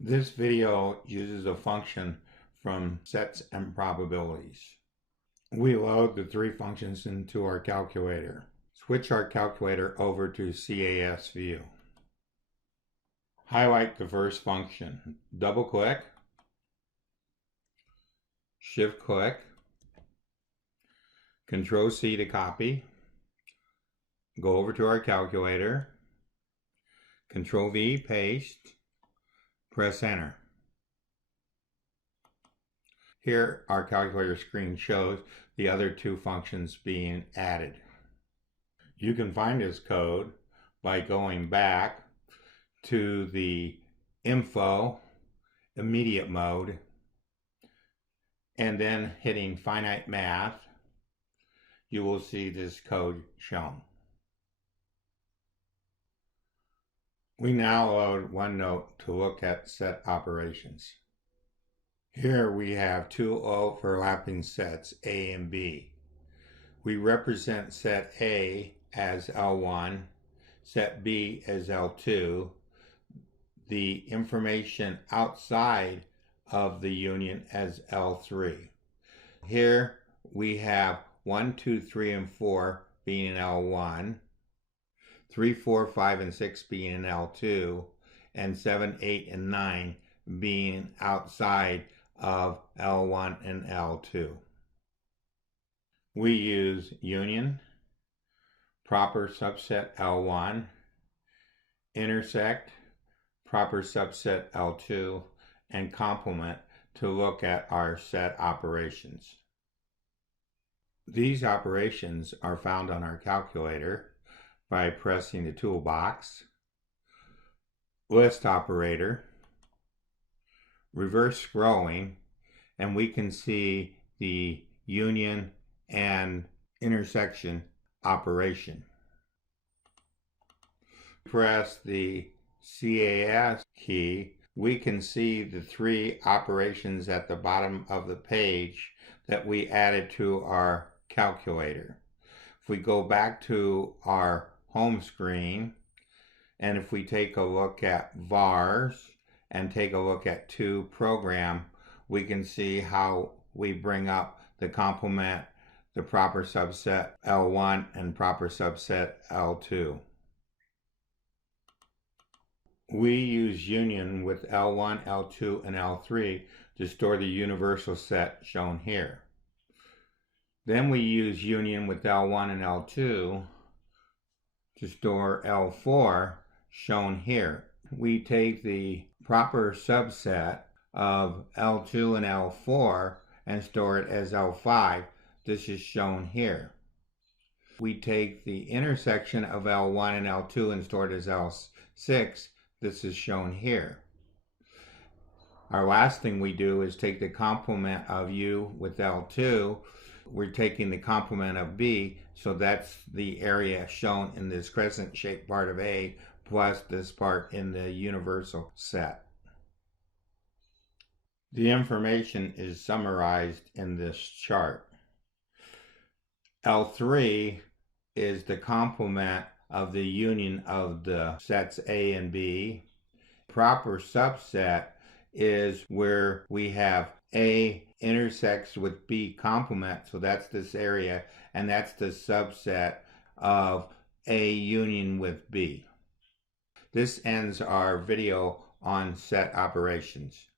This video uses a function from sets and probabilities. We load the three functions into our calculator. Switch our calculator over to CAS view. Highlight the first function. Double click, shift click, Control C to copy, go over to our calculator, Control V, paste, press enter. Here our calculator screen shows the other two functions being added. You can find this code by going back to the info immediate mode and then hitting finite math. You will see this code shown. We now load Onenote to look at set operations. Here we have two overlapping sets, A and B. We represent set A as L1, set B as L2, the information outside of the union as L3. Here we have 1, 2, 3, and 4 being in L1, 3, 4, 5, and 6 being in L2, and 7, 8, and 9 being outside of L1 and L2. We use union, proper subset L1, intersect, proper subset L2, and complement to look at our set operations. These operations are found on our calculator by pressing the toolbox, list operator, reverse scrolling, and we can see the union and intersection operation. Press the CAS key, we can see the three operations at the bottom of the page that we added to our calculator. If we go back to our home screen, and if we take a look at vars and take a look at to program, we can see how we bring up the complement, the proper subset L1 and proper subset L2. We use union with L1, L2, and L3 to store the universal set shown here. Then we use union with L1 and L2 to store L4 shown here. We take the proper subset of L2 and L4 and store it as L5. This is shown here. We take the intersection of L1 and L2 and store it as L6. This is shown here. Our last thing we do is take the complement of U with L2. We're taking the complement of B, so that's the area shown in this crescent-shaped part of A plus this part in the universal set. The information is summarized in this chart. L3 is the complement of the union of the sets A and B. Proper subset is where we have A intersects with B complement, so that's this area, and that's the subset of A union with B. This ends our video on set operations.